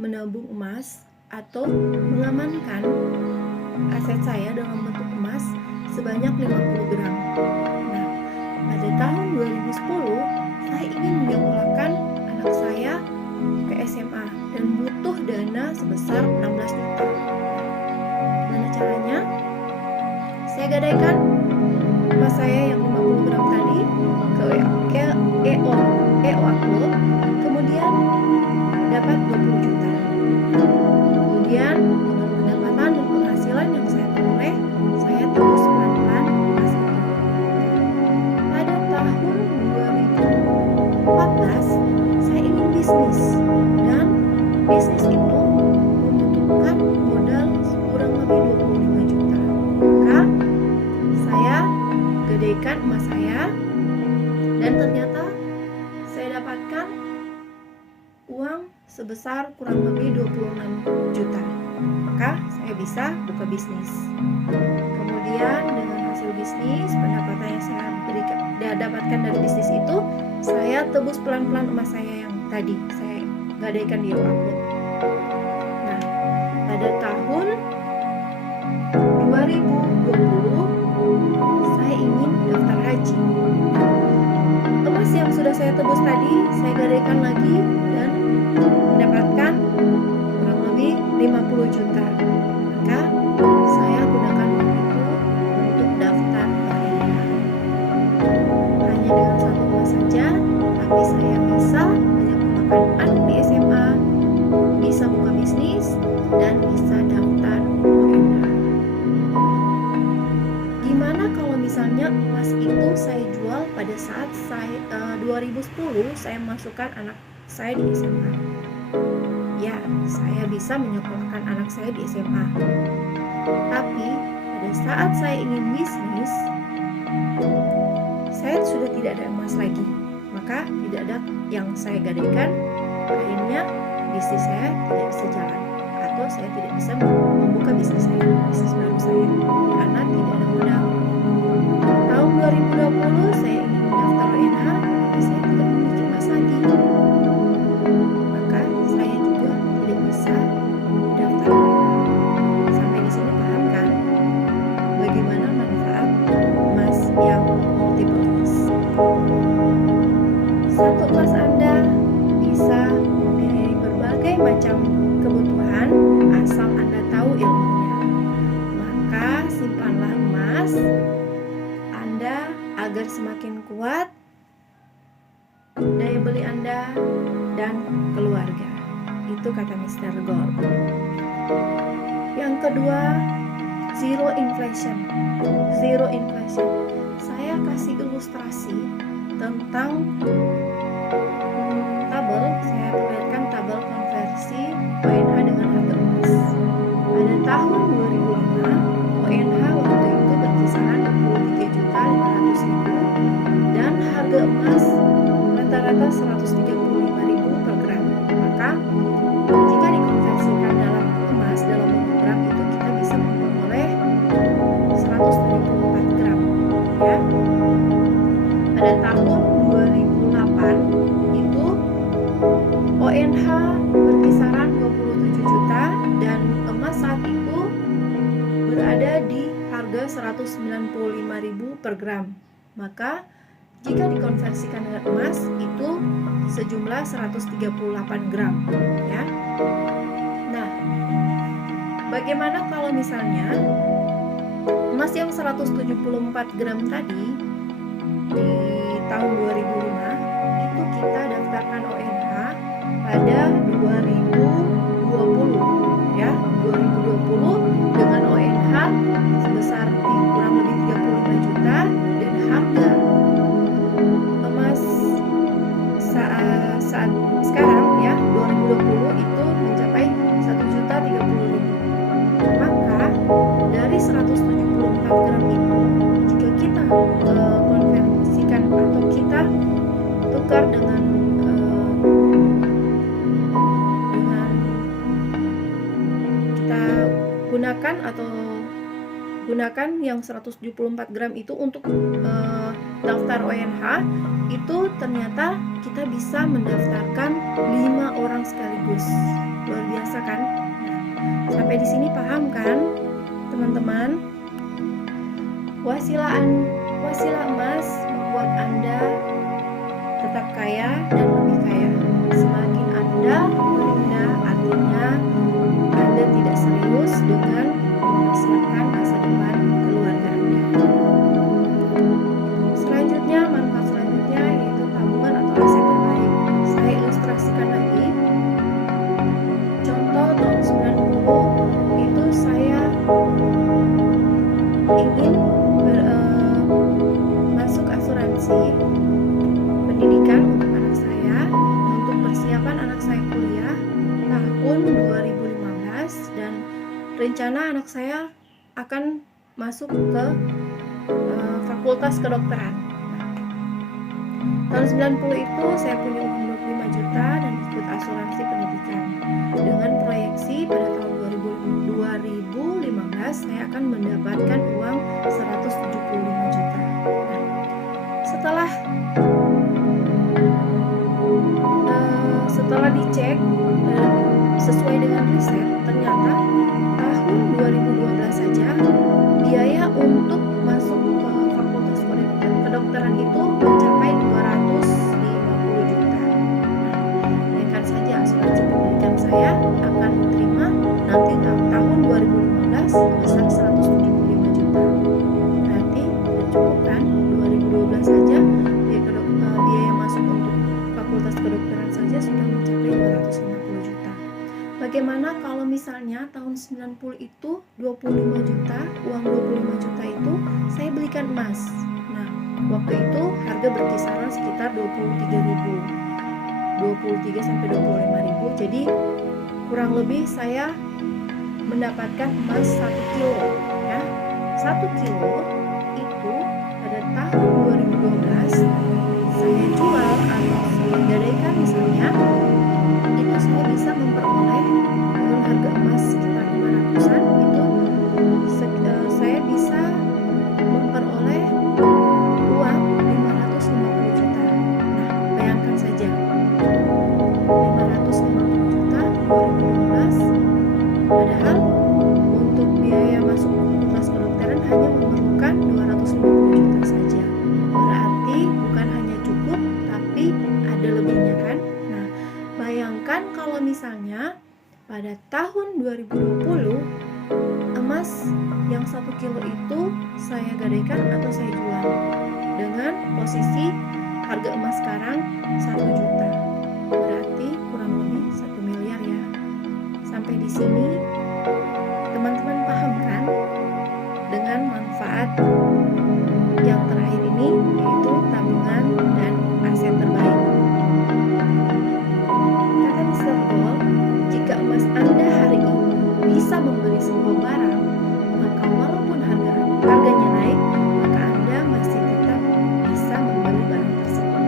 menabung emas atau mengamankan aset saya dalam bentuk emas sebanyak 50 gram. Nah, pada tahun 2010 saya ingin menyekolahkan anak saya ke SMA dan butuh dana sebesar 16 juta. Gimana caranya? Saya gadaikan emas saya yang 50 gram tadi ke EO aku, kemudian dapat 20 juta. Kemudian dengan pendapatan dan penghasilan yang saya peroleh, saya terus pelan-pelan emas itu. Pada tahun 2014 saya ingin bisnis, dan bisnis itu membutuhkan modal kurang lebih 25 juta. Maka saya gadaikan emas saya, dan ternyata saya dapatkan uang sebesar kurang lebih 26 juta. Maka saya bisa buka bisnis. Kemudian dengan hasil bisnis, pendapatan yang saya dapatkan dari bisnis itu, saya tebus pelan-pelan emas saya yang tadi saya gadaikan di upload. Nah, pada tahun 2020 saya ingin daftar haji. Emas yang sudah saya tebus tadi saya gadaikan lagi dan mendapatkan kurang lebih 50 juta. Maka saya gunakan uang itu untuk daftar ONH. Hanya dengan satu emas saja, tapi saya bisa menyekolahkan anak di SMA, bisa buka bisnis, dan bisa daftar ONH. Gimana kalau misalnya emas itu saya jual pada saat 2010 saya masukkan anak saya di SMA? Ya, saya bisa menyekolahkan anak saya di SMA. Tapi pada saat saya ingin bisnis, saya sudah tidak ada emas lagi, maka tidak ada yang saya gadaikan. Akhirnya bisnis saya tidak bisa jalan, atau saya tidak bisa membuka bisnis baru saya, karena tidak ada modal. Tahun 2020 saya ingin mendaftar ONH, tapi saya tidak memiliki emas lagi, maka saya juga tidak bisa daftar ONH. Sampai di sini paham kan bagaimana manfaat emas yang multipurpose? Satu emas Anda bisa membiayai berbagai macam kebutuhan asal Anda tahu ilmunya. Maka simpanlah emas Anda agar semakin kuat daya beli Anda dan keluarga. Itu kata Mr. Gold. Yang kedua, zero inflation. Zero inflation. Saya kasih ilustrasi tentang tabel. Saya perlihatkan tabel konversi ONH dengan harga emas. Pada tahun 2005, ONH waktu itu berkisaran 23.500.000 dan harga emas rata-rata 135.000 per gram. Maka jika dikonversikan dalam emas dalam bentuk gram itu kita bisa memperoleh 174 gram, ya. Pada tahun 2008 itu ONH berkisaran 27 juta dan emas saat itu berada di harga 195.000 per gram. Maka jika dikonversikan dengan emas itu sejumlah 138 gram, ya. Nah, bagaimana kalau misalnya emas yang 174 gram tadi di tahun 2005 itu kita daftarkan ONH pada 2020, ya, 2020 dengan ONH sebesar kurang lebih 35 juta dan harga emas saat sekarang, ya, 2020 itu mencapai 1.030.000. Maka dari 174 gram itu jika kita konversikan atau kita tukar dengan kita gunakan yang 174 gram itu untuk daftar ONH, itu ternyata kita bisa mendaftarkan 5 orang sekaligus. Luar biasa kan? Nah, sampai di sini paham kan, teman-teman? Wasilah emas membuat Anda tetap kaya dan lebih kaya. Semakin Anda menunda, artinya Anda tidak serius dengan mempersiapkan masa depan keluarga Anda. Selanjutnya, manfaat selanjutnya yaitu tabungan atau aset terbaik. Saya ilustrasikan lagi. Contoh tahun 90 itu saya ingin masuk asuransi pendidikan untuk anak saya, untuk persiapan anak saya kuliah tahun 2015, dan rencana anak saya akan masuk ke fakultas kedokteran. Tahun 90 itu saya punya uang 25 juta dan ikut asuransi pendidikan. Dengan proyeksi pada tahun 2015 saya akan mendapatkan uang 175 juta. Nah, setelah dicek sesuai dengan riset, ternyata tahun 2012 saja biaya untuk masuk ke fakultas kedokteran itu mencapai 250 juta. Nah, bayangkan saja asuransi pendidikan saya akan diterima nanti tahun 2015 sebesar 175 juta. Berarti sudah cukup kan? 2012 saja biaya masuk untuk fakultas kedokteran saja sudah mencapai 250 juta. Bagaimana kalau misalnya tahun 90 itu 25 juta, uang 25 juta itu saya belikan emas. Nah, waktu itu harga berkisaran sekitar 23 sampai 25 ribu. Jadi kurang lebih saya mendapatkan emas 1 kilo ya. 1 kilo itu pada tahun 2012 saya jual atau saya gadaikan misalnya, itu saya bisa memperoleh dengan harga emas sekitar 500-an, itu saya bisa memperoleh uang 550 juta. Nah, bayangkan saja 550 juta 2012, padahal untuk biaya masuk fakultas kedokteran hanya memerlukan 250 juta saja. Berarti bukan hanya cukup, tapi ada lebihnya kan? Nah, bayangkan kalau misalnya pada tahun 2020 emas yang 1 kilo itu saya gadaikan atau saya jual dengan posisi harga emas sekarang 1 juta. Berarti kurang lebih 1 miliar ya. Sampai di sini teman-teman paham kan dengan manfaat yang terakhir ini, yaitu tabungan dan aset terbaik. Kata Mr. Gold, jika emas Anda hari ini bisa membeli sebuah barang, maka walaupun harganya naik, maka Anda masih tetap bisa membeli barang tersebut.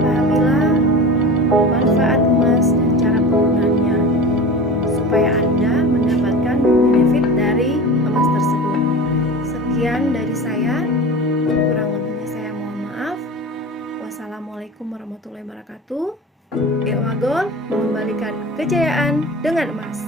Pahamilah manfaat emas dan cara penggunaannya supaya Anda mendapatkan benefit dari emas tersebut. Sekian dari saya, kurang lebihnya saya mohon maaf. Wassalamualaikum warahmatullahi wabarakatuh. EOA Gold mengembalikan kejayaan dengan emas.